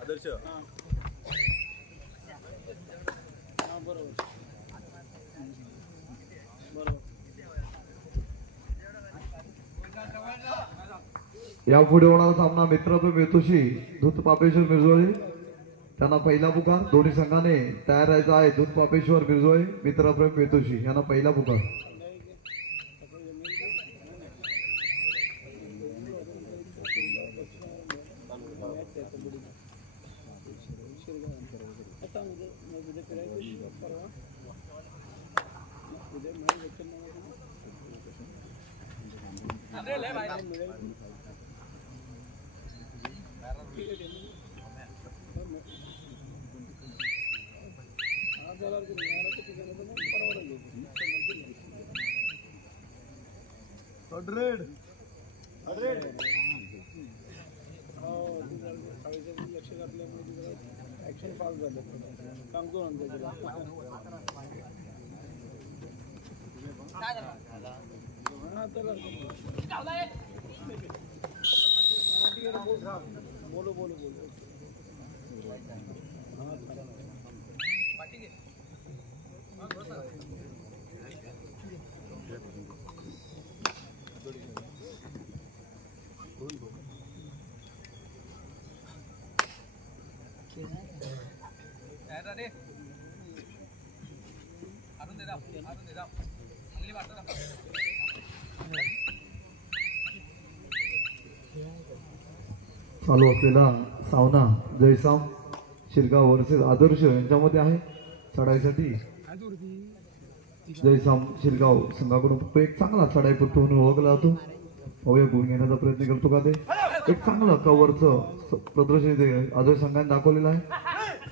आदर्श यापुढे होणारा सामना मित्रप्रेम मेतोशी दूध पापेश्वर मिरजोळे त्यांना पहिला पुकार. दोन्ही संघाने तयार राहायचा आहे. दूध पापेश्वर मिरजोळे मित्रप्रेम मेतोशी यांना पहिला पुकार. चालू असलेला सामना जयसाम शिरगाव वर्सेस आदर्श यांच्यामध्ये आहे. चढाईसाठी जयसाम शिरगाव संघाकडून एक चांगला चढाईपट्टू म्हणून ओळखला जातो. पाहूया गुण घेण्याचा प्रयत्न करतो का ते. एक चांगलं कव्हरचं प्रदर्शन इथे आदर्श संघाने दाखवलेलं आहे.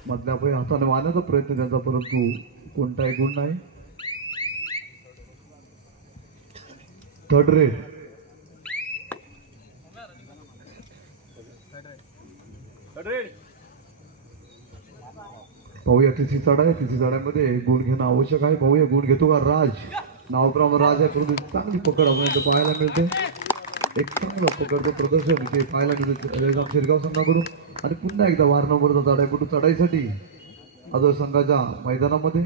मधल्या पाय हाताने मारण्याचा प्रयत्न त्यांचा, परंतु कोणताही गुण नाही. थर्ड रेड पाहूया. तिसरी चढाई. तिसरी चढाईमध्ये गुण घेणं आवश्यक आहे. पाहूया गुण घेतो का राज. नावाप्रमाणे राज आहे, परंतु चांगली पकड आपल्याला पाहायला मिळते. एक चांगलं पकडचं प्रदर्शन इथे पाहायला मिळते जयसाम शिरगाव संघाकडून. आणि पुन्हा एकदा वार नंबरचा चढाईपटू चढाईसाठी आदर्श संघाच्या मैदानामध्ये.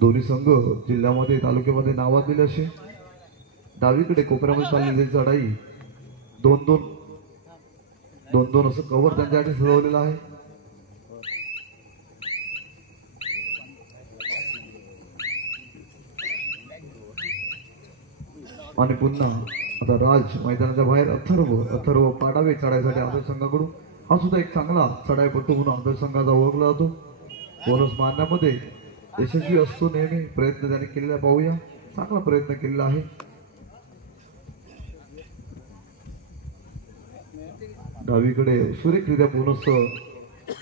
दोन्ही संघ जिल्ह्यामध्ये तालुक्यामध्ये नावाजलेले असे. डावीकडे कोपऱ्यामध्ये चाललेली चढाई दोन दोन असं कव्हर त्यांच्यासाठी सजवलेलं आहे. आणि पुन्हा आता राज मैदानाच्या बाहेर अथर्व पाडावे चढाईसाठी आदर्श संघाकडून. हा सुद्धा एक चांगला चढाईपटू म्हणून आदर्श संघाचा ओळखला जातो. बोनस मारण्यामध्ये यशस्वी असतो नेहमी. प्रयत्न त्याने केलेला पाहूया. चांगला प्रयत्न केलेला आहे. डावीकडे सुरेखरित्या बोनस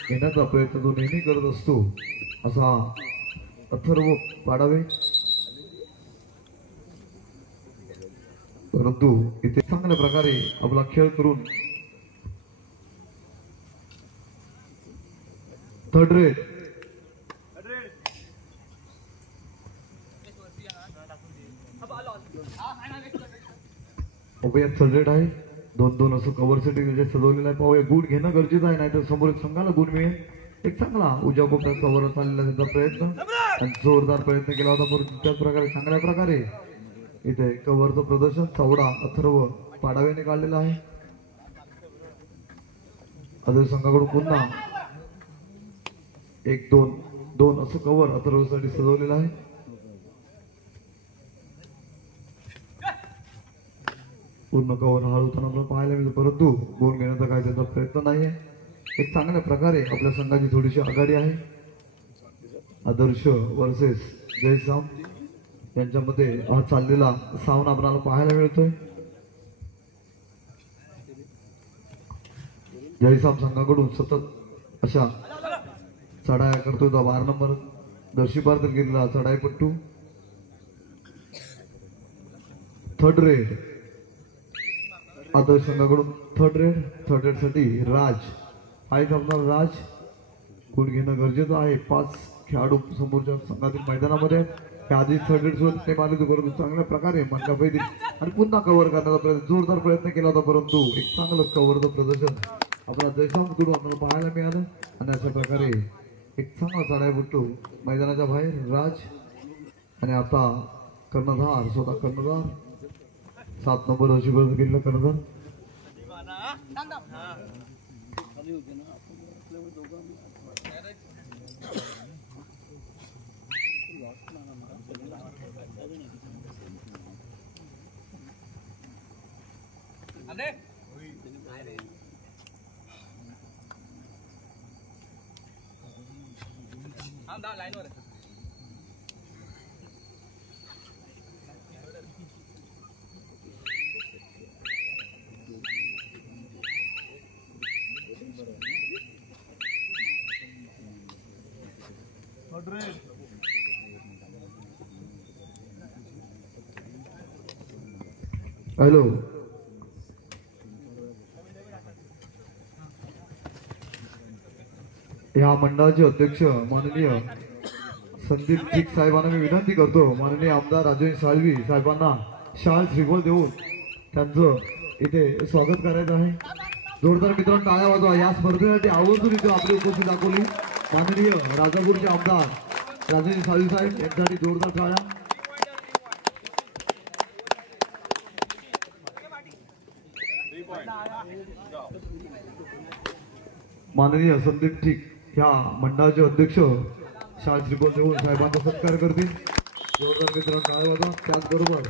घेण्याचा प्रयत्न तो नेहमी करत असतो असा अथर्व पाडावे. परंतु इथे चांगल्या प्रकारे आपला खेळ करून थर्ड रेड थर्ड रेड आहे. 2-2 असं कव्हरसाठी जे सजवलेलं आहे पाहूया. गुण घेणं गरजेचं आहे, नाही तर समोर संघाला गुण मिळेल. एक चांगला उजव्या कोपऱ्यात कव्हर चाललेला त्याचा प्रयत्न आणि जोरदार प्रयत्न केला होता, परंतु त्याच प्रकारे चांगल्या प्रकारे इथे कव्हरचं प्रदर्शन चौडा अथर्व पाडाव्याने काढलेला आहे. अजून संघाकडून पुन्हा 1-2 असं कव्हर अथर्वसाठी सजवलेलं आहे. पूर्ण कव्हर हळूताना आपल्याला पाहायला मिळतं, परंतु गुण घेण्याचा काय त्याचा प्रयत्न नाहीये. एक चांगल्या प्रकारे आपल्या संघाची थोडीशी आघाडी आहे. आदर्श वर्सेस जयसाम यांच्यामध्ये हा चाललेला सामना आपल्याला पाहायला मिळतोय. जयसाम संघाकडून सतत अशा चढाया करतोय. 12 नंबर दर्शीपार तर गेलेला चढाईपट्टू. थर्ड रेड आदर्श संघाकडून थर्ड रेड साठी राज आहेत. आपला राज गुण घेणं गरजेचं आहे. 5 खेळाडू समोरच्या संघातील मैदानामध्ये आधी थर्ड रेड सुद्धा ते मारले परंतु चांगल्या प्रकारे मनकापै आणि पुन्हा कव्हर करण्याचा जोरदार प्रयत्न केला होता, परंतु एक चांगलं कव्हरचं प्रदर्शन आपला जयसामकडून आपल्याला पाहायला मिळालं. आणि अशा प्रकारे एक चांगला चढाईपट्टू मैदानाच्या बाहेर राज आणि आता कर्णधार स्वतः कर्णधार 7 नंबर अशी बदल केलेला कर्णधार. हॅलो या मंडळाचे अध्यक्ष माननीय संदीप चिक साहेबांना मी विनंती करतो, माननीय आमदार राजेश साळवी साहेबांना शाल श्रीफळ देऊन त्यांचं इथे स्वागत करायचं आहे. जोरदार मित्रांनो टाळ्या वाजवा. या स्पर्धेसाठी आवर्जून इथे आपली उपस्थिती दाखवली माननीय राजापूरचे आमदार राजेश साळवी साहेब यांच्यासाठी जोरदार टाळ्या. माननीय संदीप चिक ह्या मंडळाचे अध्यक्ष शाल श्रीफळ देऊन साहेबांचा सत्कार करतील. जोरदार मित्रांनो टाळ्या वाजवा. त्याचबरोबर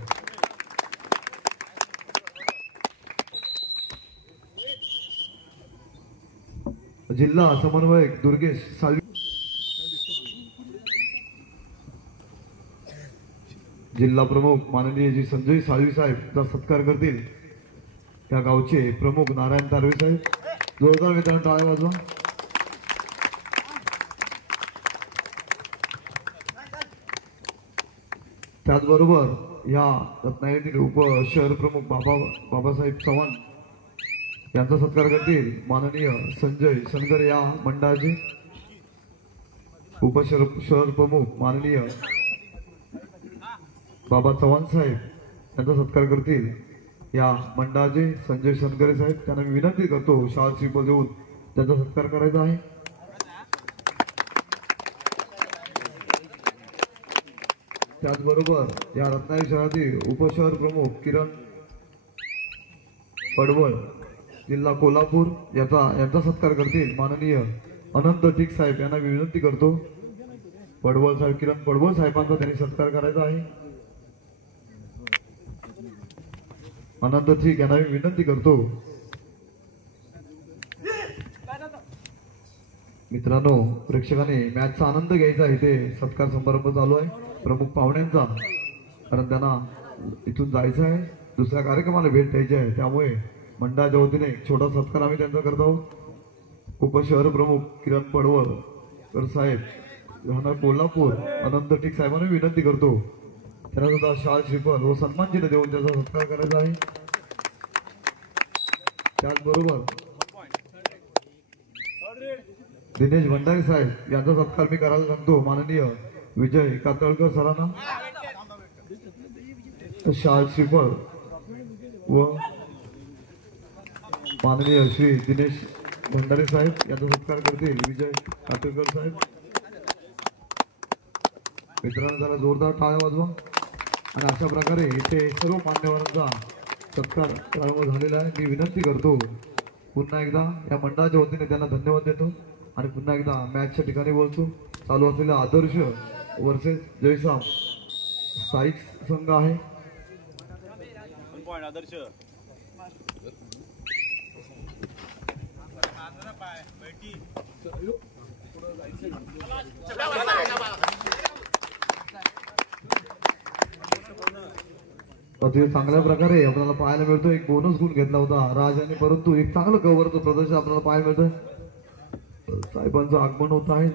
जिल्हा समन्वयक दुर्गेश साळवी, जिल्हा प्रमुख माननीय जी संजय साळवी साहेबचा सत्कार करतील त्या गावचे प्रमुख नारायण तारवे साहेब. जोरदार मित्रांनो टाळ्या वाजवा. त्याचबरोबर या रत्नागिरीतील उप शहर प्रमुख बाबासाहेब चव्हाण यांचा सत्कार करतील माननीय संजय सनगर या मंडळाचे उप शहर प्रमुख माननीय बाबा चव्हाण साहेब यांचा सत्कार करतील या मंडळाचे संजय सनगरे साहेब. त्यांना मी विनंती करतो शाल श्रीफळ देऊन त्यांचा सत्कार करायचा आहे. त्याचबरोबर या रत्नागिरी शहरातील उपशहर प्रमुख किरण पडवळ जिल्हा कोल्हापूर यांचा सत्कार करतील माननीय अनंत टिक साहेब. यांना मी विनंती करतो पडवळ साहेब किरण पडवळ साहेबांचा त्यांनी सत्कार करायचा आहे. अनंत टिक यांना मी विनंती करतो. मित्रांनो प्रेक्षकांनी मॅचचा आनंद घ्यायचा. इथे सत्कार समारंभ चालू आहे प्रमुख पाहुण्यांचा, कारण त्यांना इथून जायचं आहे, दुसऱ्या कार्यक्रमाला भेट द्यायची आहे. त्यामुळे मंडळाच्या वतीने एक छोटा सत्कार आम्ही त्यांचा करत आहोत. उपशहर प्रमुख किरण पडवळकर साहेब राहणार कोल्हापूर अनंत टिक साहेबांना विनंती करतो त्यांना सुद्धा शाल श्रीफळ व सन्मानचिन्ह देऊन त्याचा सत्कार करायचा आहे. त्याचबरोबर दिनेश भंडारी साहेब यांचा सत्कार मी करायला सांगतो माननीय विजय कातळकर सरांना शाल श्रीफळ व माननीय श्री दिनेश भंडारे साहेब यांचा सत्कार करतील विजय कातळकर साहेब. मित्रांनो जरा जोरदार टाळ्या वाजवा. आणि अशा प्रकारे इथे सर्व मान्यवरांचा सत्कार प्रारंभ झालेला आहे. मी विनंती करतो पुन्हा एकदा या मंडळाच्या वतीने त्यांना धन्यवाद देतो आणि पुन्हा एकदा मॅचच्या ठिकाणी बोलतो. चालू असलेला आदर्श वर्सेस जयसाम साई संघ आहे. आदर्श अतिशय चांगल्या प्रकारे आपल्याला पाहायला मिळतो. एक बोनस गुण घेतला होता राज यांनी, परंतु एक चांगलं कव्हरचं प्रदर्शन आपल्याला पाहायला मिळतं. साहेबांचं आगमन होत आहे.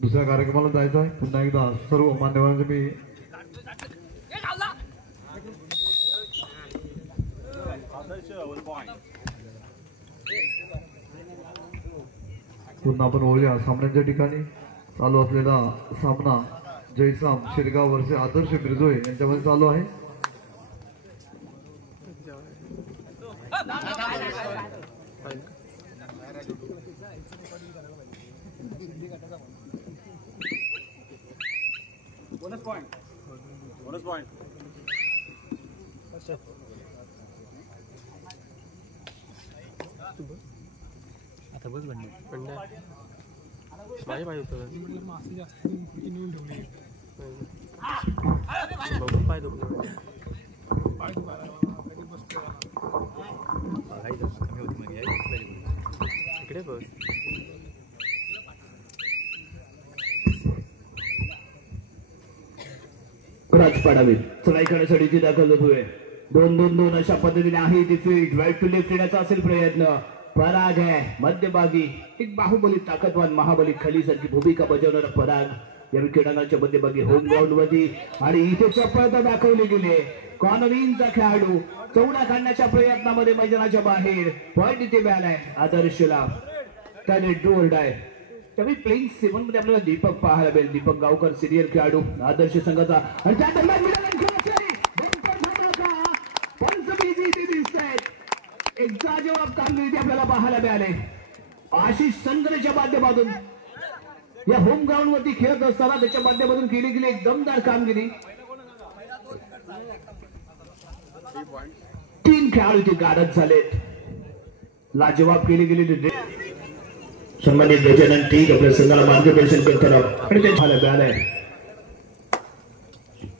दुसऱ्या कार्यक्रमाला जायचं आहे. पुन्हा एकदा सर्व मान्यवरांचे मी पुन्हा आपण बोलूया सामन्याच्या ठिकाणी. चालू असलेला सामना जयसाम शिरगाव वर्षे आदर्श बिरजोय यांच्यामध्ये चालू आहे. बोनस पॉइंट आता बस बंड माझ्या पाहिजे होतं मासे जास्त नेऊन ठेवली बघून पाय दुखलं पाय बसतो कमी होती म्हणजे इकडे बस. राजपाडावी चढाई करण्यासाठी ती दाखल होतोय. 2-2-2 अशा पद्धतीने आहे ती फील्ड. राईट टू लेफ्ट येण्याचा असेल प्रयत्न. पराग आहे मध्यभागी. एक बाहुबली ताकदवान महाबली खलीसारखी भूमिका बजावणारा पराग या क्रीडांगणाच्या मध्यभागी होम ग्राउंड वरती. आणि इथे चपळता दाखवली गेली. कॉर्नरिंगचा खेळाडू चौडा काढण्याच्या प्रयत्नामध्ये मैदानाच्या बाहेर. पॉइंट इथे मिळालाय आदर्शला. त्याने डोल्ड आहे. त्यावेळी प्लेइंग 7 मध्ये आपल्याला दीपक पाहायला मिळेल. दीपक गावकर सिनियर खेळाडू आदर्श संघाचा. आणि त्या दरम्यान एक जाजवाब कामगिरी आपल्याला पाहायला मिळाले. आशिष संघाच्या माध्यमातून या होम ग्राउंड वरती खेळत असताना त्याच्या माध्यमातून केली गेली एक दमदार कामगिरी. 3 खेळाडू ते गारद झालेत. लाजवाब केली गेली. संबंधित गजानन ठीक आपल्या संघाला मार्गदर्शन करताना आणि ते झालं मिळालंय.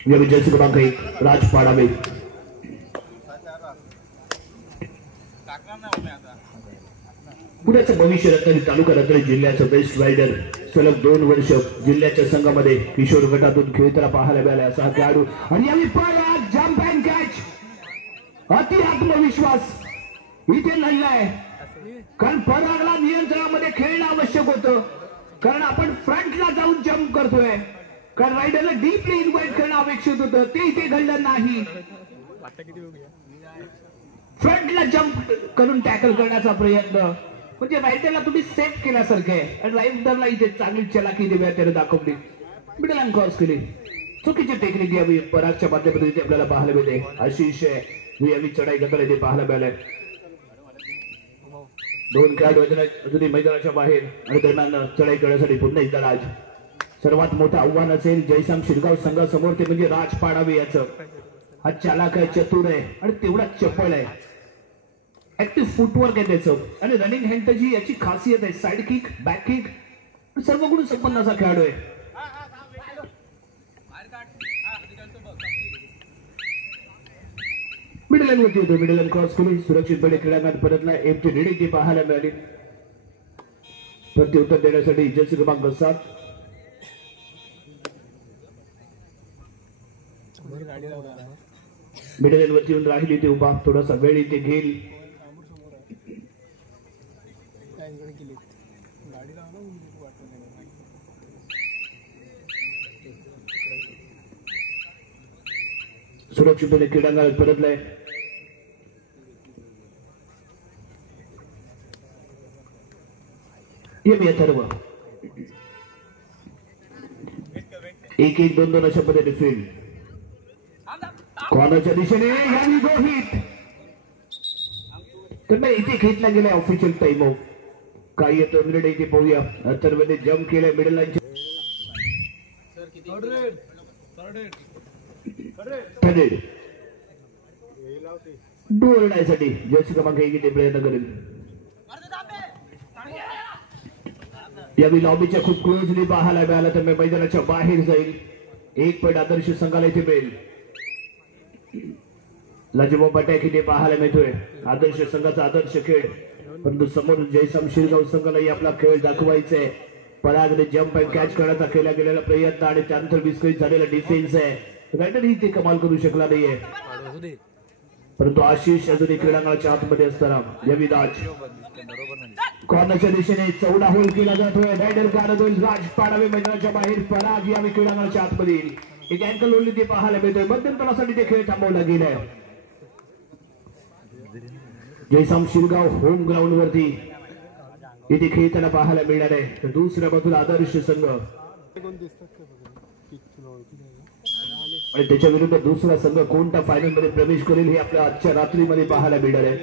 विजय क्रमांक 1 राज पाडावे. पुण्याचं भविष्य रत्नागिरी तालुका रत्नागिरी जिल्ह्याचं बेस्ट रायडर. सलग 2 वर्ष जिल्ह्याच्या संघामध्ये किशोर गटातून खेळताना पाहायला मिळाला असा हा खेळाडू. आणि यावेळी पराग जम्प अँड कॅच. अति आत्मविश्वास इथे लढलाय. कारण परागला नियंत्रणामध्ये खेळणं आवश्यक होतं. कारण आपण फ्रंटला जाऊन जम्प करतोय. कारण रायडरला डीपली इन्व्हाइट करणं अपेक्षित होतं. ते इथे घडलं नाही. फ्रंटला जम्प करून टॅकल करण्याचा प्रयत्न म्हणजे रायडरला तुम्ही सेफ केल्यासारखं आहे. आणि रायडरला इथे चांगली चलाकी देव्या त्याने दाखवली. मिडल अँड क्रॉस केली. चुकीची टेक्निक यावी परागच्या माध्यमातून इथे आपल्याला पाहायला मिळते. आशिष यावी चढाई करताना इथे पाहायला मिळालंय. 2 खेळाडू अजूनही मैदानाच्या बाहेर. आणि दरम्यान चढाई करण्यासाठी पुन्हा एकदा राज. सर्वात मोठं आव्हान असेल जयसाम शिरगाव संघासमोर ते म्हणजे राज पाडावे याचं. हा चालाक आहे, चतुर आहे आणि तेवढा चपळ आहे. ऍक्टिव्ह फुटवर्क आहे त्याचं. आणि रनिंग हँडची याची खासियत आहे. साइड किक, बॅक किक सर्व गुण संपन्न असा खेळाडू आहे. मिडल लाईन वरती होतो. मिडल लाईन क्रॉस केली. सुरक्षितपणे क्रीडांगणात परतला. एमची रेडिंग ती पाहायला मिळाली. प्रत्युत्तर देण्यासाठी जर्सी क्रमांक 7 मिडल लाईन वरती येऊन राहिली ते उभा. थोडासा वेळ इथे घेईल. सुरक्षितपणे क्रीडांगणात परतलाय. सर्व 1-1, 2-2 अशा पद्धतीने फील्ड. कॉर्नरच्या दिशेने यावी गो हिट. तर मग इथे घेतला गेलाय ऑफिशियल टाइम आउट. काय येतो ऑलरेडी इथे पाहूया. अथर्वने जम्प केलाय मिडल लाईनच्या डोरण्यासाठी जर्सी क्रमांक 1 इथे प्रयत्न करेल. यावेळी लॉबीच्या खूप क्लोजली पाहायला मिळाला तर मैदानाच्या बाहेर जाईल. 1 पॉईंट आदर्श संघाला इथे मिळेल. लाजबाब अटॅक इथे पाहायला मिळतोय. आदर्श संघाचा आदर्श खेळ, परंतु समोर जयसम शिरगाव संघालाही आपला खेळ दाखवायचा आहे. परागने जम्प अँड कॅच करण्याचा केला गेलेला प्रयत्न आणि त्यानंतर विस्कळीत झालेला डिफेन्स आहे. रायडरही ते कमाल करू शकला नाहीये, परंतु आशिष अजूनही क्रीडांगणाच्या आतमध्ये असताना यविराज कॉर्नरच्या दिशेने चौडा होल केला जातोय. रायडर गाडत होईल. राज पाडावे मैदानाच्या बाहेर. पराग यावेळी क्रीडांगणाच्या आतमध्ये येईल. एक अँकल ओनली ते पाहायला मिळतोय. मध्यंतरासाठी ते खेळ थांबवला गेलाय. जयसम शिरगाव होम ग्राउंड वरती इथे खेळताना पाहायला मिळणार आहे. तर दुसऱ्या बाजूला आदर्श संघ आणि त्याच्या विरुद्ध दुसरा संघ कोणता फायनल मध्ये प्रवेश करेल हे आपल्या आजच्या रात्रीमध्ये पाहायला मिळणार आहे.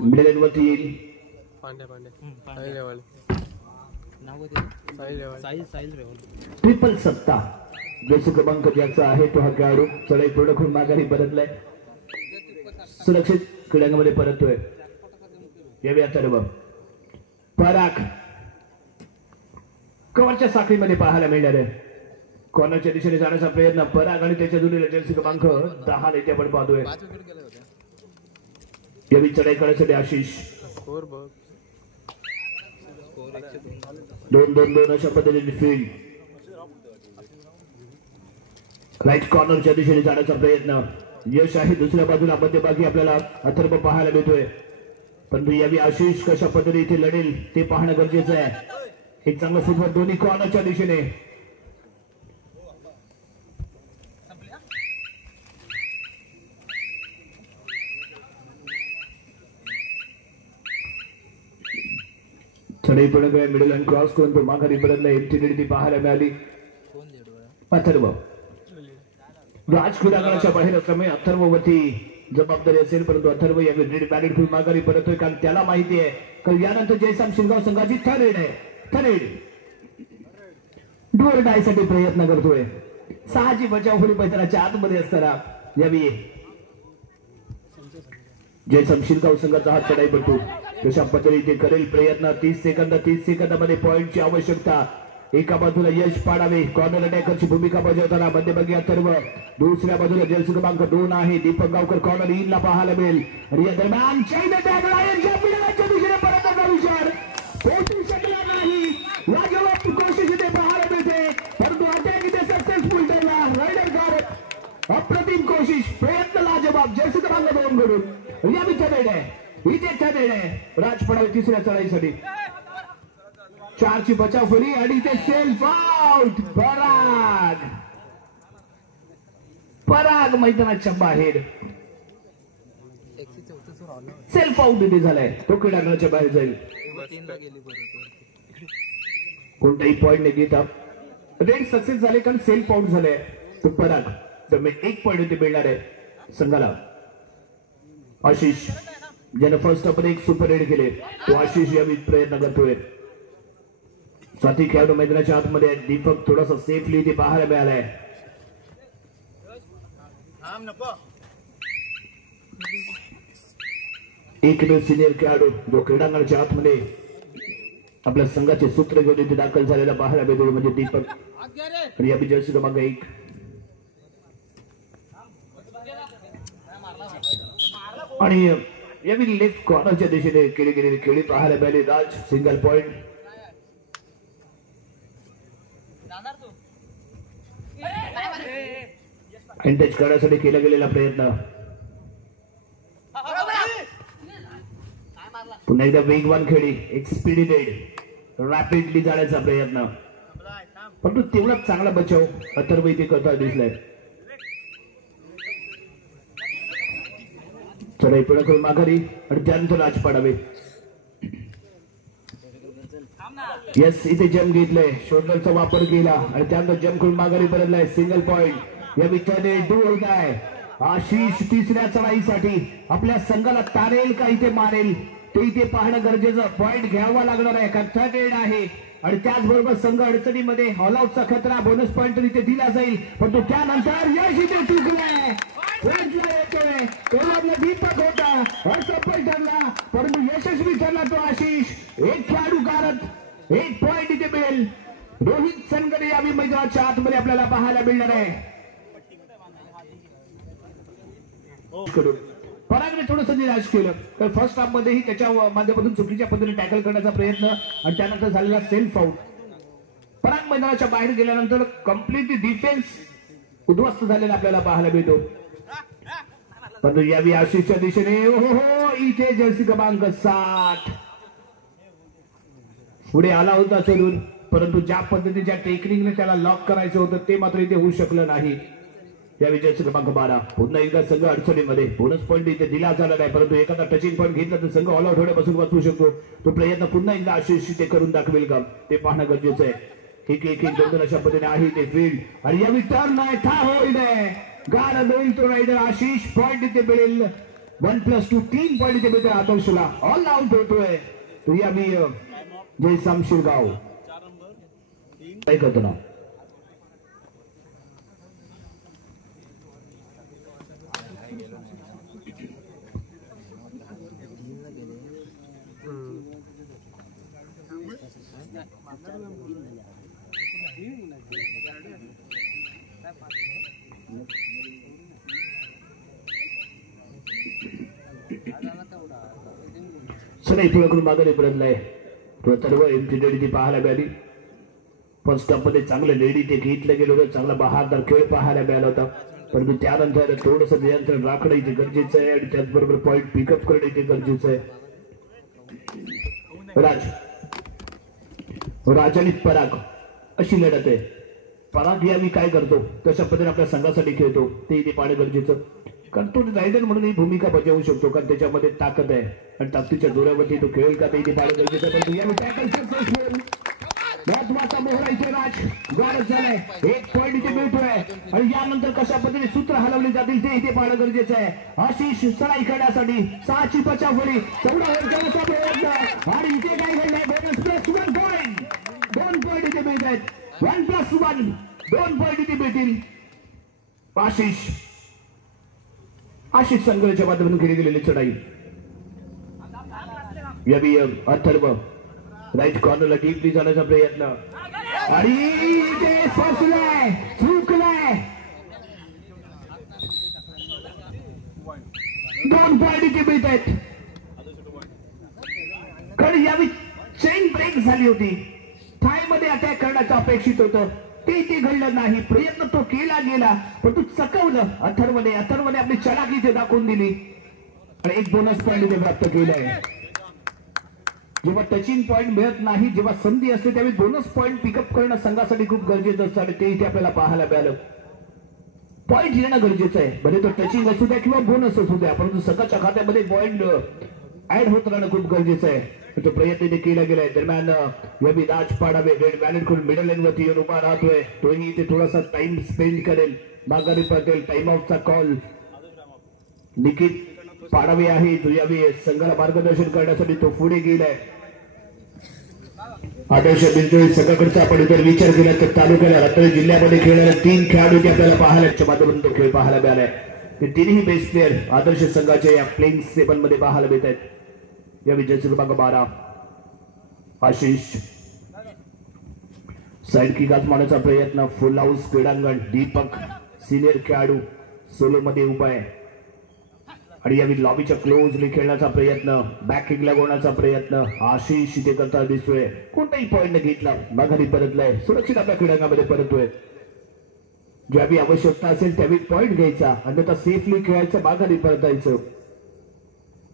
मिडल वरती येईल. ट्रिपल सत्ता जर्सी क्रमांक ज्याचा आहे तो हा खेळाडू चढाई पूर्ण करून माघारी परतलाय. सुरक्षित क्रीडांगणामध्ये परततोय. यावेळी अथर्व. पराग कव्हरच्या साखळीमध्ये पाहायला मिळणार आहे. कॉर्नरच्या दिशेने जाण्याचा प्रयत्न. पराग आणि त्याच्या जोडीला जर्सी क्रमांक 10 इथे आपण पाहतोय. यावेळी चढाई करण्यासाठी आशिष. 2-2-2 अशा पद्धतीने फील्ड. राईट कॉर्नरच्या दिशेने जाण्याचा प्रयत्न. यश आहे दुसऱ्या बाजूला मध्यभागी आपल्याला अथर्व पाहायला मिळतोय, परंतु यावेळी आशिष कशा पद्धतीने इथे लढेल ते पाहणं गरजेचं आहे. एक चांगलं फुटबॉल दोन्ही कॉर्नरच्या दिशेने. चढाई पूर्ण केली. मिडल अँड क्रॉस करून तो माघारी परतला. एमटी ती पाहायला मिळाली. अथर्व राज क्रीडांगणाच्या बाहेर असल्यामुळे अथर्ववरती जबाबदारी असेल, परंतु अथर्व यावेळी रेड बॅलेट घेऊन माघारी परततोय, कारण त्याला माहिती आहे कारण यानंतर जयसम शिरगाव संघाची थर्ड आहे. थर्ड डोर डायसाठी प्रयत्न करतोय. 6ची बचाव होईल मैदानाच्या आतमध्ये असताना यावेळी जयसम शिरगाव संघाचा हात चढाई पडतो. कशा पद्धतीने करेल प्रयत्न. 30 सेकंदामध्ये पॉइंटची आवश्यकता. एका बाजूला यश पाडावे कॉर्नर अटॅकरची भूमिका बजावताना मध्यभागी अथर्व. दुसऱ्या बाजूला जर्सी क्रमांक 2 आहे दीपक गावकर. कॉर्नर इनला पाहायला मिळेल आणि या दरम्यान चैन अटॅक लायनच्या पिढ्याच्या दिशेने परतण्याचा विचार होऊ शकला नाही. लाजवाब कोशिश इथे पाहायला मिळते, परंतु अटॅक इथे सक्सेसफुल ठरला. रायडर कार अप्रतिम कोशिश प्रयत्न लाजवाब. जर्सी क्रमांक 2 कडून या ठरेड आहे इथे ठरेड आहे. राज पडावे तिसऱ्या चढाईसाठी. 4ची बचाव फली आणि इथे सेल्फ आउट. पराग मैदानाच्या बाहेर सेल्फ आउट इथे झालाय. तो क्रीडांगणाच्या बाहेर जाईल. कोणताही पॉइंट नाही घेता. रेड सक्सेस झाले कारण सेल्फ आउट झाले. तो पराग तर 1 पॉइंट इथे मिळणार आहे संघाला. आशिष ज्यानं फर्स्ट आपण एक सुपर रेड केले तो आशिष यावेळी प्रयत्न करतोय. साथी खेळाडू मैदानाच्या आतमध्ये. दीपक थोडासा सेफली इथे पाहायला मिळालाय. एकमेव सिनियर खेळाडू जो क्रीडांगणाच्या आतमध्ये आपल्या संघाचे सूत्र घेऊन इथे दाखल झालेला पाहायला मिळतो म्हणजे दीपक. आणि या जर्सी क्रमांक 1 आणि यावेळी लेफ्ट कॉर्नरच्या दिशेने केली गेलेली खेळी पाहायला मिळाली. राज सिंगल पॉइंट. टच करण्यासाठी केला गेलेला प्रयत्न. पुन्हा एकदा वेगवान खेळी एक्सपिडिटेड रॅपिडली जाण्याचा प्रयत्न, परंतु तेवढाच चांगला बचाव अथर्व इथे करता दिसलाय. चढाई पूर्ण करून माघारी आणि त्यानंतर राज पाडावे. येस इथे जम घेतलंय, शोल्डरचा वापर केला आणि त्यानंतर जम करून माघारी परतलाय. सिंगल पॉइंट या विचाराने डू आहे. आशिष तिसऱ्या चढाईसाठी आपल्या संघाला तारेल का इथे मारेल ते इथे पाहणं गरजेचं. पॉइंट घ्यावा लागणार आहे, कारण आहे आणि त्याचबरोबर संघ अडचणीमध्ये ऑल आउटचा खतरा. बोनस पॉइंट इथे दिला जाईल, पण तो त्यानंतर यश इथे चुकलाय. येतोय तेव्हा आपला दीपक होता, असफल ठरला परंतु यशस्वी ठरला तो आशिष. एक खेळाडू कारत एक पॉइंट इथे मिळेल. रोहित सनगरे या मैदानाच्या आतमध्ये आपल्याला पाहायला मिळणार आहे. परागने थोडंसं निराश केलं, तर फर्स्ट हाफ मध्येही त्याच्या माध्यमातून चुकीच्या पद्धतीने टॅकल करण्याचा प्रयत्न आणि त्यानंतर झालेला सेल्फ आउट. पराग मैदानाच्या बाहेर गेल्यानंतर कम्प्लीटली डिफेन्स उद्ध्वस्त झालेला आपल्याला पाहायला मिळतो. परंतु यावी आशिषच्या दिशेने हो इथे जर्सी क्रमांक 7 पुढे आला होता चलून, परंतु ज्या पद्धतीच्या टेक्निकने त्याला लॉक करायचं होतं ते मात्र इथे होऊ शकलं नाही. या विजयाचं क्रमांक 12 पुन्हा एकदा संघ अडचणीमध्ये. बोनस पॉईंट इथे दिला झाला नाही, परंतु एखादा टचिंग पॉईंट घेतला तर संघ ऑल आउट होण्यापासून वाचवू शकतो. तो प्रयत्न पुन्हा एकदा आशिष ते करून दाखवेल का ते पाहणं गरजेचं आहे. एक दोन अशा पद्धतीने आहे ते फील्ड आणि यावी टर्न आहे, था होईल गाड होईल तो रायडर आशिष. पॉईंट इथे मिळेल 1+2 3 पॉईंट इथे मिळते आदर्शला. ऑल आउट होतोय तो यावी जयसाम शिरगाव. काय करतो ना सगळे पुढे मागे परतलाय. सर्व एमटी पाहायला मिळाली. फर्स्ट हाफ मध्ये चांगलं लेडी ते घेतलं गेलं होतं, चांगला बहारदार खेळ पाहायला मिळाला होता. परंतु त्यानंतर थोडंसं नियंत्रण राखणं इथे गरजेचं आहे आणि त्याचबरोबर पॉईंट पिकअप करणं इथे गरजेचं आहे. राज आणि पराग अशी लढत आहे. पराग यावी काय करतो तशा पद्धतीने आपल्या संघासाठी खेळतो ते इथे पाहणं गरजेचं. कारण तो रायडर म्हणून ही भूमिका बजावू शकतो, कारण त्याच्यामध्ये ताकद आहे आणि ताकदीच्या जोरावरती तो खेळेल का ते इथे पाहणं गरजेचं आहे. परंतु यावी टॅकल सक्सेसफुल. महत्वाचा मोहरा इथे राज द्वारच झालाय. एक पॉईंट इथे मिळतोय आणि यानंतर कशा पद्धतीने सूत्र हलवले जातील ते इथे पाहणं गरजेचं आहे. आशिष सराई करण्यासाठी 6ची पचाफळी तेवढा करण्याचा प्रयत्न आणि इथे काय घडलंय बोनस +1 पॉईंट. 2 पॉईंट इथे मिळत आहेत. 1+1 2 पॉईंट इथे मिळतील. आशिष संघर्षाच्या माध्यमातून केली गेलेली चढाई. यावी अथर्व राईट कॉर्नरला डीपली जाण्याचा प्रयत्न आणि ते फसलाय चुकलाय. 2 पॉईंट इथे मिळत आहेत. कारण यावी चेन ब्रेक झाली होती. थाय मध्ये अटॅक करण्याचं अपेक्षित होतं ते इथे घडलं नाही. प्रयत्न तो केला गेला पण तू चकवलं. अथर्वने आपली चलाकी इथे दाखवून दिली आणि एक बोनस पॉईंट इथे प्राप्त केलाय. जेव्हा टचिंग पॉईंट मिळत नाही, जेव्हा संधी असते त्यावेळी बोनस पॉईंट पिकअप करणं संघासाठी खूप गरजेचं असतं आणि ते इथे आपल्याला पाहायला मिळालं. पॉईंट येणं गरजेचं आहे, भले तो टचिंग असू द्या किंवा बोनस असू द्या, परंतु संघाच्या खात्यामध्ये पॉईंट ऍड होत राहणं खूप गरजेचं आहे. तो प्रयत्न इथे केला गेलाय. दरम्यान यावी राज पाडावे रेड वॅलेट करून मिडल लाईन वरती येऊन उभा राहतोय. तोही इथे थोडासा टाइम स्पेंड करेल. माघारी पडतील. टाइम आउटचा कॉल निकित पाडावे आहे. तो यावी संघाला मार्गदर्शन करण्यासाठी तो पुढे गेलाय. आदर्श बिंजोळी संघाकडचा आपण जर विचार केला तर तालुक्याला रत्नागिरी जिल्ह्यामध्ये खेळणाऱ्या 3 खेळाडू आपल्याला पाहायच्या माध्यमातून तो खेळ पाहायला मिळालाय. ते तिन्ही बेस्ट प्लेअर आदर्श संघाच्या या प्लेइंग 7 मध्ये पाहायला मिळत आहेत. या विजयाचे क्रमांक 12 आशिष साइड किक आजमावण्याचा प्रयत्न. फुल हाऊस क्रीडांगण. दीपक सिनियर खेळाडू सोलो मध्ये उभा आहे आणि यावेळी लॉबीच्या क्लोजली खेळण्याचा प्रयत्न. बॅक किक लागवण्याचा प्रयत्न आशिष इथे करता दिसतोय. कोणताही पॉईंट न घेतला, माघारी परतलाय. सुरक्षित आपल्या क्रीडांगणामध्ये परततोय. ज्यावेळी आवश्यकता असेल त्यावेळी पॉईंट घ्यायचा, अन्यथा सेफली खेळायचं, माघारी परतायचं.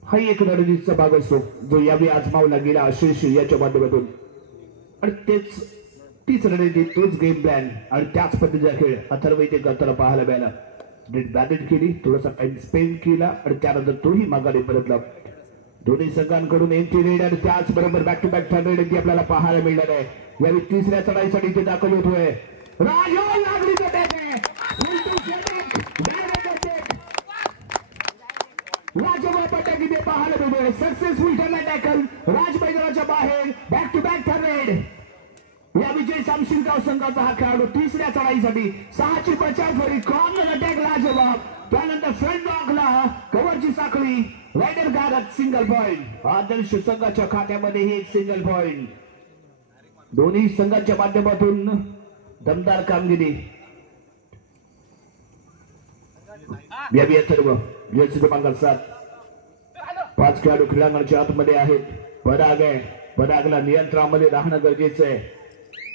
हा एक रणनीतीचा भाग असतो जो यावेळी आजमावला गेला आशिष याच्या माध्यमातून आणि तीच रणनीती, तोच गेम प्लॅन आणि त्याच पद्धतीचा खेळ अथर्व इथे करताना पाहायला मिळाला. बॅलेट केली, थोडासा टाइम स्पेंड केला आणि त्यानंतर तोही माघारी परतला. दोन्ही संघांकडून एंट्री रेड आणि त्याचबरोबर बॅक टू बॅक 100 एंट्री आपल्याला पाहायला मिळणार आहे. यावेळी तिसऱ्या चढाईसाठी ते दाखल होतोय. राजोल नागरीचं टॅक आहे. राजोल पटक इथे पाहायला मिळतोय. सक्सेसफुल ठरला टॅकल. राज मैदानाच्या बाहेर बॅक टू बॅक 100. या विजय सामशिंगाव संघाचा हा खेळाडू तिसऱ्या चढाईसाठी 6ची बचाव फरी. कॉर्नर अटॅक लाजवाब. त्यानंतर फ्रंट डॉगला कव्हरची साखळी. रायडर गारत सिंगल पॉइंट. आदर्श संघाच्या खात्यामध्ये ही एक सिंगल पॉइंट. दोन्ही संघांच्या माध्यमातून दमदार कामगिरी. यावी सर्व जर्सी क्रमांक 7 5 खेळाडू क्रीडांगणाच्या आतमध्ये आहेत. पराग आहे. परागला नियंत्रणामध्ये राहणं गरजेचं आहे.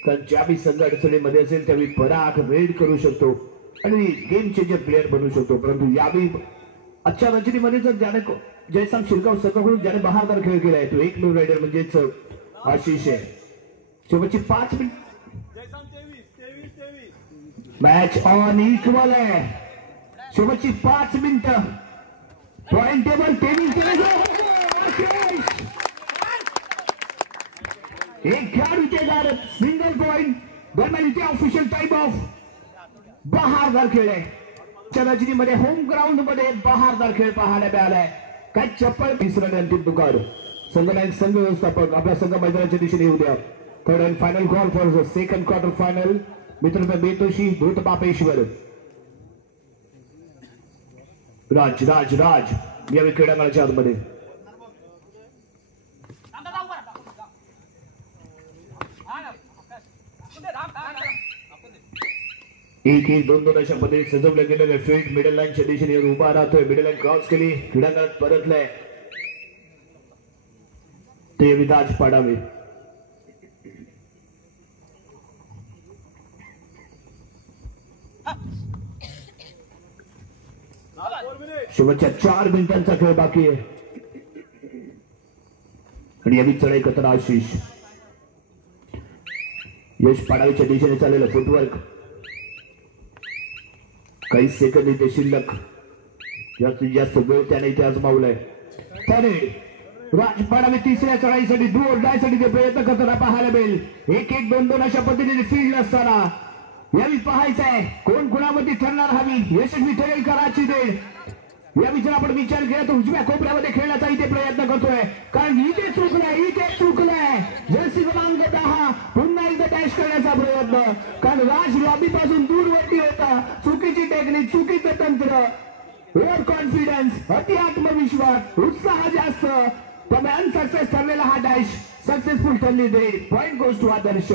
कारण ज्यावेळी संघ अडचणीमध्ये असेल त्यावेळी पराग रेड करू शकतो आणि गेम चेंजर प्लेअर बनू शकतो. परंतु यावेळी आजच्या रचनेमध्ये जर ज्याने जयसाम शिरगाव संघाकडून ज्याने बहारदार खेळ केलाय तो एकमेव रायडर म्हणजेच आशिष आहे. शेवटची 5 मिनिट मॅच ऑन इक्वल आहे. शेवटची 5 मिनिटं पॉइंट टेबल एक खेळाडू इथे गारत सिंगल पॉइंट. दरम्यान इथे ऑफिशियल टाइम ऑफ बहारदार खेळ आहे. रजनीमध्ये होम ग्राउंड मध्ये बहारदार खेळ पाहायला मिळालाय. काय चप्पल. तिसरा आणि अंतिम पुकार. संघ व्यवस्थापक आपल्या संघ मैदानाच्या दिशेने येऊ द्या. Third and final call for the second quarter final. मित्र बेतोशी धूत बापेश्वर. राज राज राज या क्रीडांगणाच्या आतमध्ये. एक 2-2 अशा पद्धतीने सजवलं गेलेलं फील्ड मिडल लाईनच्या दिशेने उभा राहतोय. मिडल लाईन क्रॉस केली. क्रीडांगणात परतलाय ते विदाज पाडावे. शेवटच्या 4 मिनिटांचा खेळ बाकी आहे आणि यावी चढाई करताना आशिष. यश पाडावीच्या दिशेने चाललेलं फुटवर्क. काही सेकंद इथे शिल्लक. जास्तीत जास्त वेळ त्याने इथे आजमावलाय. त्याने राज पाडावी तिसऱ्या चढाईसाठी दूर डायसाठी ते प्रयत्न करताना पाहायला मिळेल. 1-1 2-2 अशा पद्धतीने फील्ड असताना यावी पाहायचं आहे कोण कुणामध्ये ठरणार. हवी यशस्वी ठरेल कराची दे. या विचार आपण विचार केला तर उजव्या कोपऱ्यामध्ये खेळण्याचा इथे प्रयत्न करतोय. कारण इथे चुकलाय जर्सी क्रमांक 10 पुन्हा एकदा डॅश करण्याचा प्रयत्न. कारण राज लॉबी पासून दूरवरती होता. चुकीची टेक्निक चुकीचं तंत्र. ओव्हर कॉन्फिडन्स अति आत्मविश्वास उत्साह जास्त. त्यामुळे अनसक्सेस ठरलेला हा डॅश सक्सेसफुल ठरली दे. पॉइंट गोज टू आदर्श.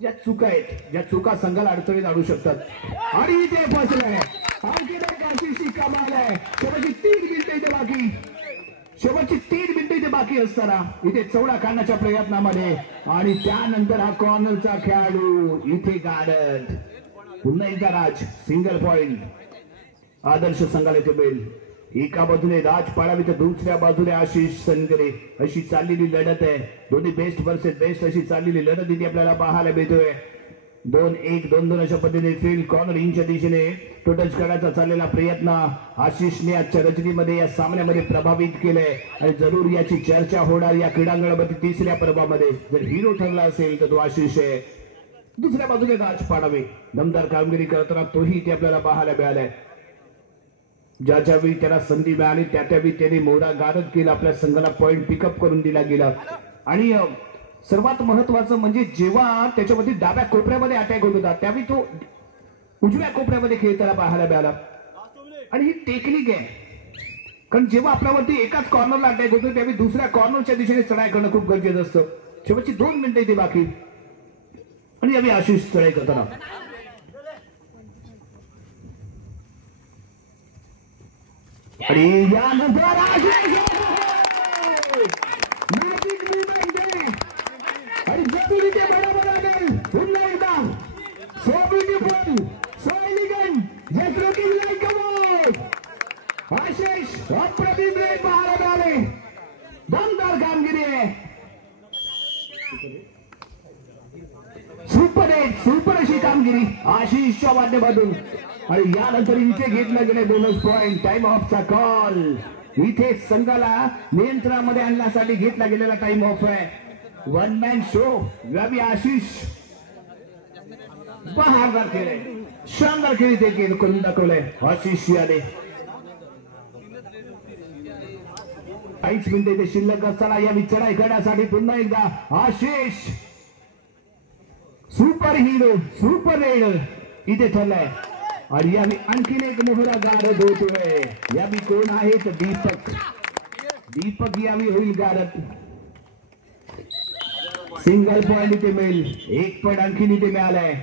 ज्या चुका आहेत ज्या चुका संघाला अडचणीत आणू शकतात आणि इथे पोहोचलाय. आणखी कमाल आहे. शेवटची 3 मिनिटं इथे बाकी. शेवटची 3 मिनिटं इथे बाकी असताना इथे चौडा काढण्याच्या प्रयत्नामध्ये आणि त्यानंतर हा कॉर्नरचा खेळाडू इथे गाडत. पुन्हा एकदा राज सिंगल पॉइंट. आदर्श संघाला इथे मिळेल. एका बाजूने राज पाडावी तर दुसऱ्या बाजूने आशिष सनगरे. अशी चाललेली लढत आहे. दोन्ही बेस्ट वर्सेस बेस्ट अशी चाललेली लढत इथे आपल्याला पाहायला मिळतोय. 2-1 2-2 अशा पद्धतीने फील्ड कॉर्नर इंच्या दिशेने तो टच करण्याचा चाललेला प्रयत्न आशिषने आजच्या रचनेमध्ये या सामन्यामध्ये प्रभावित केलंय आणि जरूर याची चर्चा होणार या क्रीडांगणामध्ये. तिसऱ्या पर्वामध्ये जर हिरो ठरला असेल तर तो आशिष आहे. दुसऱ्या बाजूने राज पाडावे दमदार कामगिरी करताना तोही इथे आपल्याला पाहायला मिळालाय. ज्याच्या वेळी त्याला संधी मिळाली त्यावेळी त्याने मोडा गारद केला. आपल्या संघाला पॉइंट पिकअप करून दिला गेला आणि सर्वात महत्वाचं म्हणजे जेव्हा त्याच्यामध्ये डाव्या कोपऱ्यामध्ये अटॅक होत होता त्यावेळी तो उजव्या कोपऱ्यामध्ये खेळताना पाहायला मिळाला. आणि ही टेक्निक आहे कारण जेव्हा आपल्यावरती एकाच कॉर्नरला अटॅक होतो त्यावेळी दुसऱ्या कॉर्नरच्या दिशेने चढाई करणं खूप गरजेचं असतं. शेवटची 2 मिनिटं इथे बाकी आणि यावेळी आशिष चढाई करताना आणि यानंतर आणि जपून इथे बरोबर लागेल. पुन्हा एकदा so beautiful so elegant just looking like a ball. Ashish अप्रतिम रेड पाहायला मिळाले. दमदार कामगिरी आहे. सुपर अशी कामगिरी आशिषच्या माध्यमातून आणि यानंतर इथे घेतला गेला बोनस पॉइंट. टाइम ऑफचा कॉल. इथे संघाला नियंत्रणामध्ये आणण्यासाठी घेतला गेलेला टाइम ऑफ आहे. One man show. Ravi Ashish बहारदार खेळ, शानदार खेळ इथे करून दाखवलंय आशिष याने. 5 मिनिटे इथे शिल्लक असताना या चढाई करण्यासाठी पुन्हा एकदा Ashish super hero, super raider इथे ठरलाय. आणि यावी आणखीन एक मोहरा गारद होतोय. यावी कोण आहेत? दीपक. दीपक यावी होईल गारद. सिंगल पॉइंट इथे मिळेल. 1 पॉइंट आणखीन इथे मिळालाय.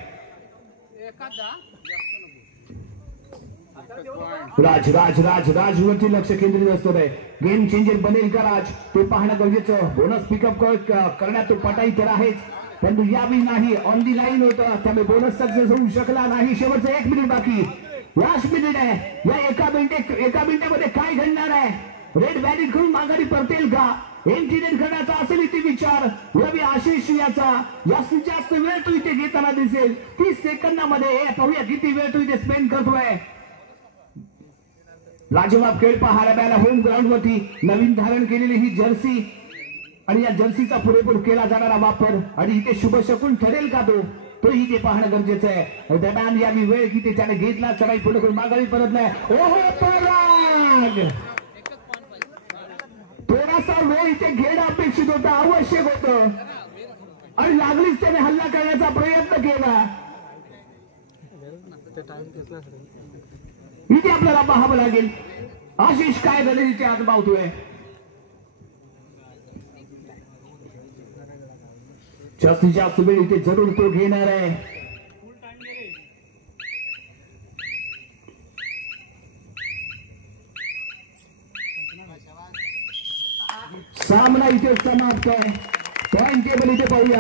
राज राज राज राज वरती लक्ष केंद्रित असतो रे. गेम चेंजर बनेल का राज? ते पाहणं गरजेचं. बोनस पिकअप करण्यात तो पटाई तर आहेच, परंतु यावी नाही. ऑन दी लाईन होतं, त्यामुळे बोनस सक्सेस होऊ शकला नाही. शेवटचं 1 मिनिट बाकी. लास्ट मिनिट आहे. या एका मिनिटामध्ये काय घडणार आहे? रेड व्हॅलिड करून माघारी परतेल का? एंट्रीनेट करण्याचा असेल इथे विचार. रवी आशिष याचा जास्तीत जास्त वेळ तो इथे घेताना दिसेल. 30 सेकंदामध्ये पाहूया किती वेळ तो इथे स्पेंड करतोय. लाजवाब खेळ पाहायला मिळाला. होम ग्राउंड वरती नवीन धारण केलेली ही जर्सी आणि या जर्सीचा पुरेपूर केला जाणारा वापर आणि इथे शुभशकुन ठरेल का तोही ते पाहणं गरजेचं आहे. दरम्यान यावी वेळ किती त्याने घेतला. चढाई पुढे करून माघारी परतलाय. ओहो पराग. थोडासा वेळ इथे घेणं अपेक्षित होतं, आवश्यक होतं आणि लागलीच त्याने हल्ला करण्याचा प्रयत्न केला. इथे आपल्याला पाहावं लागेल आशिष काय झाले इथे आत मावतोय. जास्तीत जास्त वेळ इथे जरूर तो घेणार आहे. सामना इथे समाप्त आहे. पॉइंट टेबल इथे पाहूया.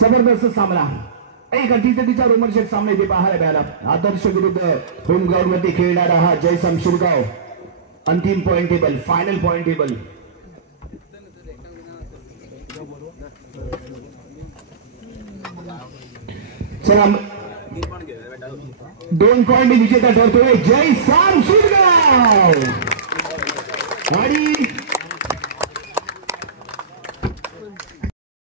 जबरदस्त सामना. एक अटीतटीचा रोमरशेट सामना इथे पाहायला मिळाला. आदर्श विरुद्ध होम ग्राउंड मध्ये खेळणारा हा जयसम शिरगाव. अंतिम point table, final point table. चला 2 पॉइंट विजेता ठरतोय जयसम शिरगाव. आणि